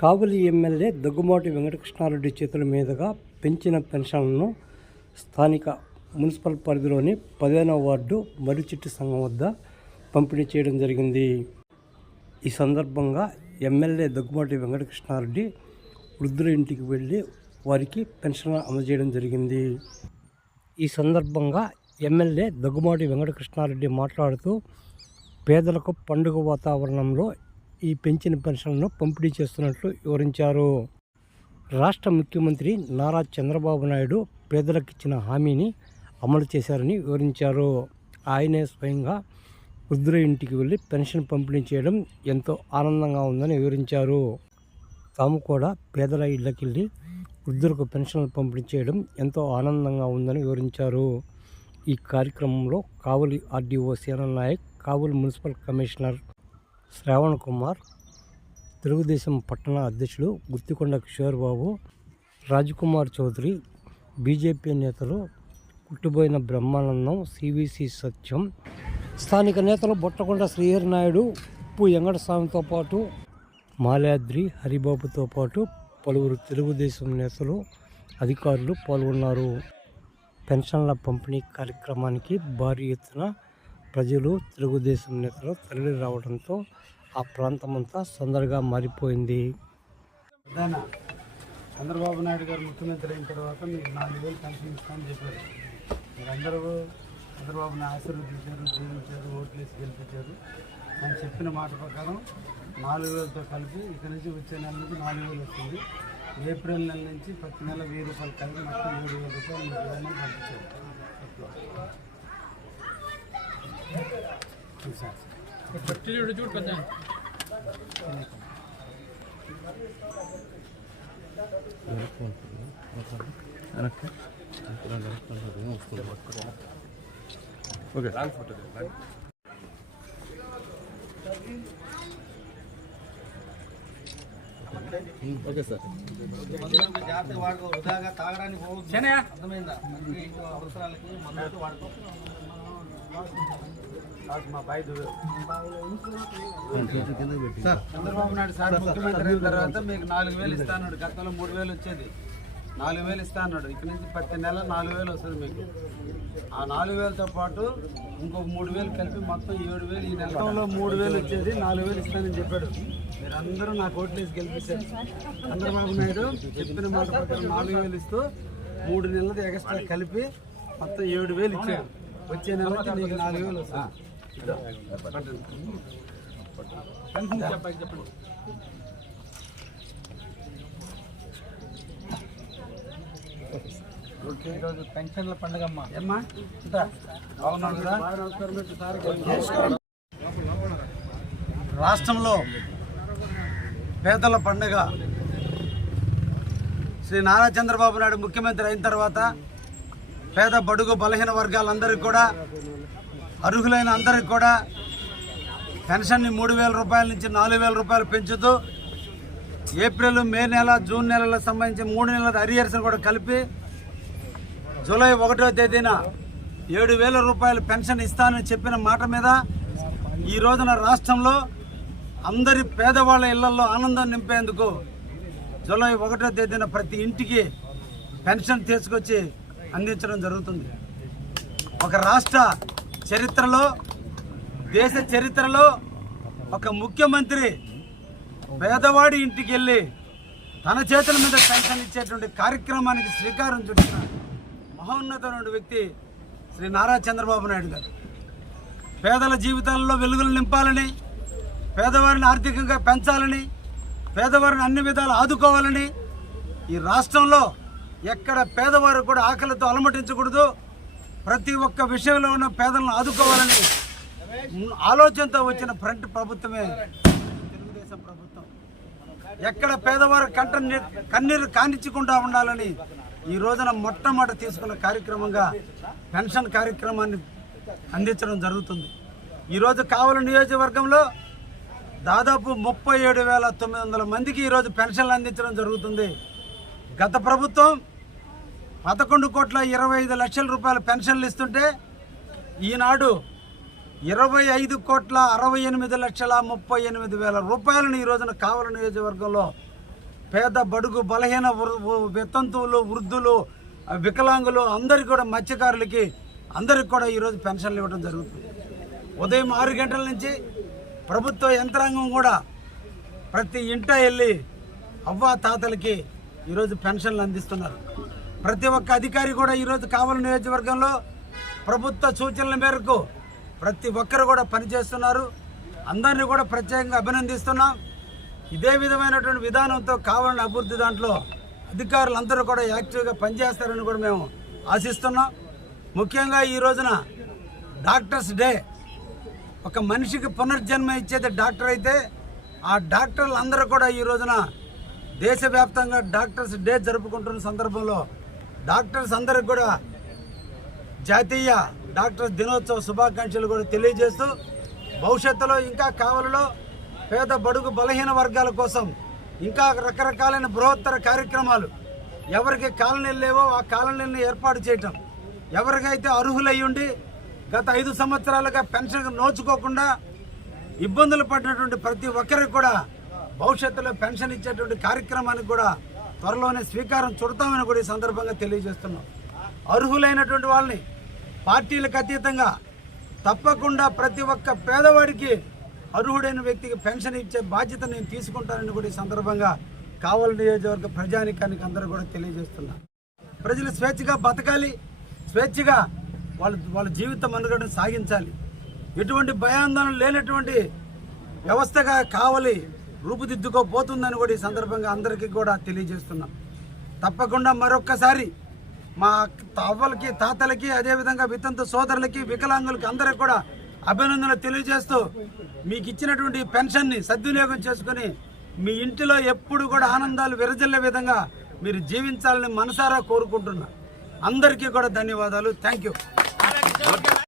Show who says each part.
Speaker 1: కావలి MLA Daggumati Venkatakrishna Reddy చేతుల మీదుగా పెంచిన పెన్షన్లను స్థానిక మున్సిపల్ పరిధిలోని పదిహేనవ వార్డు మర్రిచెట్టు సంఘం వద్ద పంపిణీ చేయడం జరిగింది. ఈ సందర్భంగా ఎమ్మెల్యే దగ్గుమాటి వెంకటకృష్ణారెడ్డి వృద్ధుల ఇంటికి వెళ్ళి వారికి పెన్షన్ అందజేయడం జరిగింది. ఈ సందర్భంగా ఎమ్మెల్యే దగ్గుమాటి వెంకటకృష్ణారెడ్డి మాట్లాడుతూ పేదలకు పండుగ వాతావరణంలో ఈ పెంచిన పెన్షన్లను పంపిణీ చేస్తున్నట్లు వివరించారు. రాష్ట్ర ముఖ్యమంత్రి నారా చంద్రబాబు నాయుడు పేదలకు ఇచ్చిన హామీని అమలు చేశారని వివరించారు. ఆయనే స్వయంగా వృద్ధుల ఇంటికి వెళ్ళి పెన్షన్ పంపిణీ చేయడం ఎంతో ఆనందంగా ఉందని వివరించారు. తాము కూడా పేదల ఇళ్ళకి వెళ్ళి వృద్ధులకు పెన్షన్లు పంపిణీ చేయడం ఎంతో ఆనందంగా ఉందని వివరించారు. ఈ కార్యక్రమంలో Kavali RDO Senal Nayak Kavali municipal commissioner Shravan Kumar Telugu Desam పట్టణ అధ్యక్షుడు గుత్తికొండ కిషోర్ బాబు రాజ్కుమార్ చౌదరి బీజేపీ నేతలు కుట్టుబోయిన బ్రహ్మానందం సివిసి సత్యం స్థానిక నేతలు బొట్టకొండ శ్రీహరి నాయుడు ఉప్పు వెంకటస్వామితో పాటు మాలాద్రి హరిబాబుతో పాటు పలువురు తెలుగుదేశం నేతలు అధికారులు పాల్గొన్నారు. పెన్షన్ల పంపిణీ కార్యక్రమానికి భారీ ఎత్తున ప్రజలు తెలుగుదేశం నేతలు తరలి రావడంతో ఆ ప్రాంతమంతా సందడిగా మారిపోయింది.
Speaker 2: ప్రధాన చంద్రబాబు నాయుడు గారు ముఖ్యమంత్రి అయిన తర్వాత మీకు నాలుగు వేలు పెన్షన్ ఇస్తామని చెప్పారు. మీరందరూ చంద్రబాబుని ఆశీర్వదించారు జీవించారు ఓట్లు వేసి గెలిపించారు. ఆయన చెప్పిన మాట ప్రకారం నాలుగు వేలతో కలిపి ఇక నుంచి వచ్చే నెల నుంచి నాలుగు వేలు వస్తుంది. ఏప్రిల్ నెల నుంచి ప్రతి నెల వెయ్యి రూపాయలు కలిపి మొత్తం ఏడు వేల రూపాయలు మీకు ఇవ్వమని పంపించారు. సార్ జాగ్రత్తగా వాడుకో వృధాగా తాగడానికి పోవద్దు అర్థమైందా మనకి ఇంకో అవసరాలకి మందులకి వాడుకో మా bye sir Chandrababu Naidu sir ముఖ్యమంత్రి అయిన తర్వాత మీకు నాలుగు వేలు ఇస్తాన్నాడు గతంలో మూడు వేలు వచ్చేది. నాలుగు వేలు ఇస్తా అన్నాడు. ఇక్కడ నుంచి ప్రతి నెల నాలుగు వేలు వస్తుంది మీకు. ఆ నాలుగు వేలతో పాటు ఇంకొక మూడు వేలు కలిపి మొత్తం ఏడు వేలు ఈ నెలలో మూడు వేలు వచ్చేది. నాలుగు వేలు ఇస్తానని చెప్పాడు. మీరందరూ నాకు ఓట్లు వేసి గెలిపించారు. చంద్రబాబు నాయుడు చెప్పిన మాట ప్రకారం నాలుగు వేలు ఇస్తూ మూడు నెలలది ఎక్స్ట్రా కలిపి మొత్తం ఏడు వేలు ఇచ్చాడు వచ్చే నెల నుంచి నీకు నాలుగు వేలు. పట్టండి. చెప్పండి ఈరోజు పెన్షన్ల పండుగ అమ్మా ఏమ్మా రాష్ట్రంలో పేదల పండుగ శ్రీ నారా చంద్రబాబు నాయుడు ముఖ్యమంత్రి అయిన తర్వాత పేద బడుగు బలహీన వర్గాలందరికీ కూడా అర్హులైన అందరికి కూడా పెన్షన్ని మూడు వేల రూపాయల నుంచి నాలుగు వేల రూపాయలు పెంచుతూ ఏప్రిల్ మే నెల జూన్ నెలలకు సంబంధించి మూడు నెలల అరియర్స్ని కూడా కలిపి జూలై ఒకటో తేదీన ఏడు వేల రూపాయలు పెన్షన్ ఇస్తానని చెప్పిన మాట మీద ఈ రోజున రాష్ట్రంలో అందరి పేదవాళ్ళ ఇళ్ళలో ఆనందం నింపేందుకు జూలై ఒకటో తేదీన ప్రతి ఇంటికి పెన్షన్ తీసుకొచ్చి అందించడం జరుగుతుంది. ఒక రాష్ట్ర చరిత్రలో దేశ చరిత్రలో ఒక ముఖ్యమంత్రి పేదవాడి ఇంటికి వెళ్ళి తన చేతుల మీద పెన్షన్ ఇచ్చేటువంటి కార్యక్రమానికి శ్రీకారం చుట్టిన మహోన్నతమైన వ్యక్తి శ్రీ నారా చంద్రబాబు నాయుడు గారు. పేదల జీవితాల్లో వెలుగులు నింపాలని పేదవారిని ఆర్థికంగా పెంచాలని పేదవారిని అన్ని విధాలు ఆదుకోవాలని ఈ రాష్ట్రంలో ఎక్కడ పేదవారు కూడా ఆకలితో అలమటించకూడదు. ప్రతి ఒక్క విషయంలో ఉన్న పేదలను ఆదుకోవాలని ఆలోచనతో వచ్చిన ఫ్రంట్ ప్రభుత్వమే తెలుగుదేశం ప్రభుత్వం. ఎక్కడ పేదవారు కంట కన్నీరు కానిచ్చకుండా ఉండాలని ఈ రోజున మొట్టమొదటి తీసుకున్న కార్యక్రమంగా పెన్షన్ కార్యక్రమాన్ని అందించడం జరుగుతుంది. ఈరోజు కావలి నియోజకవర్గంలో దాదాపు ముప్పై ఏడు వేల తొమ్మిది వందల మందికి ఈరోజు పెన్షన్లు అందించడం జరుగుతుంది. గత ప్రభుత్వం పదకొండు కోట్ల ఇరవై ఐదు లక్షల రూపాయల పెన్షన్లు ఇస్తుంటే ఈనాడు ఇరవై ఐదు కోట్ల అరవై ఎనిమిది లక్షల ముప్పై ఎనిమిది వేల రూపాయలను ఈ రోజున కావలి నియోజకవర్గంలో పేద బడుగు బలహీన వృ- వితంతువులు వృద్ధులు వికలాంగులు అందరికీ కూడా మత్స్యకారులకి అందరికి కూడా ఈరోజు పెన్షన్లు ఇవ్వడం జరుగుతుంది. ఉదయం ఆరు గంటల నుంచి ప్రభుత్వ యంత్రాంగం కూడా ప్రతి ఇంట వెళ్ళి అవ్వ తాతలకి ఈరోజు పెన్షన్లు అందిస్తున్నారు. ప్రతి ఒక్క అధికారి కూడా ఈరోజు కావలి నియోజకవర్గంలో ప్రభుత్వ సూచనల మేరకు ప్రతి ఒక్కరు కూడా పనిచేస్తున్నారు. అందరినీ కూడా ప్రత్యేకంగా అభినందిస్తున్నాం. ఇదే విధమైనటువంటి విధానంతో కావాలని అభివృద్ధి దాంట్లో అధికారులందరూ కూడా యాక్టివ్గా పనిచేస్తారని కూడా మేము ఆశిస్తున్నాం. ముఖ్యంగా ఈ రోజున డాక్టర్స్ డే. ఒక మనిషికి పునర్జన్మ ఇచ్చేది డాక్టర్ అయితే ఆ డాక్టర్లు అందరూ కూడా ఈ రోజున దేశవ్యాప్తంగా డాక్టర్స్ డే జరుపుకుంటున్న సందర్భంలో డాక్టర్స్ అందరికి కూడా జాతీయ డాక్టర్స్ దినోత్సవ శుభాకాంక్షలు కూడా తెలియజేస్తూ భవిష్యత్తులో ఇంకా కావలలో పేద బడుగు బలహీన వర్గాల కోసం ఇంకా రకరకాలైన బృహత్తర కార్యక్రమాలు ఎవరికి కాలనీలు లేవో ఆ కాలనీలను ఏర్పాటు చేయటం ఎవరికైతే అర్హులయ్యుండి గత ఐదు సంవత్సరాలుగా పెన్షన్ నోచుకోకుండా ఇబ్బందులు పడినటువంటి ప్రతి ఒక్కరికి కూడా భవిష్యత్తులో పెన్షన్ ఇచ్చేటువంటి కార్యక్రమానికి కూడా త్వరలోనే స్వీకారం చుడతామని కూడా ఈ సందర్భంగా తెలియజేస్తున్నాం. అర్హులైనటువంటి వాళ్ళని పార్టీలకు అతీతంగా తప్పకుండా ప్రతి ఒక్క పేదవాడికి అర్హుడైన వ్యక్తికి పెన్షన్ ఇచ్చే బాధ్యత నేను తీసుకుంటానని కూడా ఈ సందర్భంగా కావలి నియోజకవర్గ ప్రజానికానికి అందరూ కూడా తెలియజేస్తున్నా. ప్రజలు స్వేచ్ఛగా బతకాలి స్వేచ్ఛగా వాళ్ళ వాళ్ళ జీవితం మనుగడను సాగించాలి. ఎటువంటి భయాందోళన లేనటువంటి వ్యవస్థగా కావాలి రూపుదిద్దుకోపోతుందని కూడా ఈ సందర్భంగా అందరికీ కూడా తెలియజేస్తున్నాం. తప్పకుండా మరొక్కసారి మా అవ్వలకి తాతలకి అదేవిధంగా వితంతు సోదరులకి వికలాంగులకి అందరికి కూడా అభినందనలు తెలియజేస్తూ మీకు ఇచ్చినటువంటి పెన్షన్ని సద్వినియోగం చేసుకుని మీ ఇంటిలో ఎప్పుడు కూడా ఆనందాలు విరజల్లే విధంగా మీరు జీవించాలని మనసారా కోరుకుంటున్నా. అందరికీ కూడా ధన్యవాదాలు. Thank you.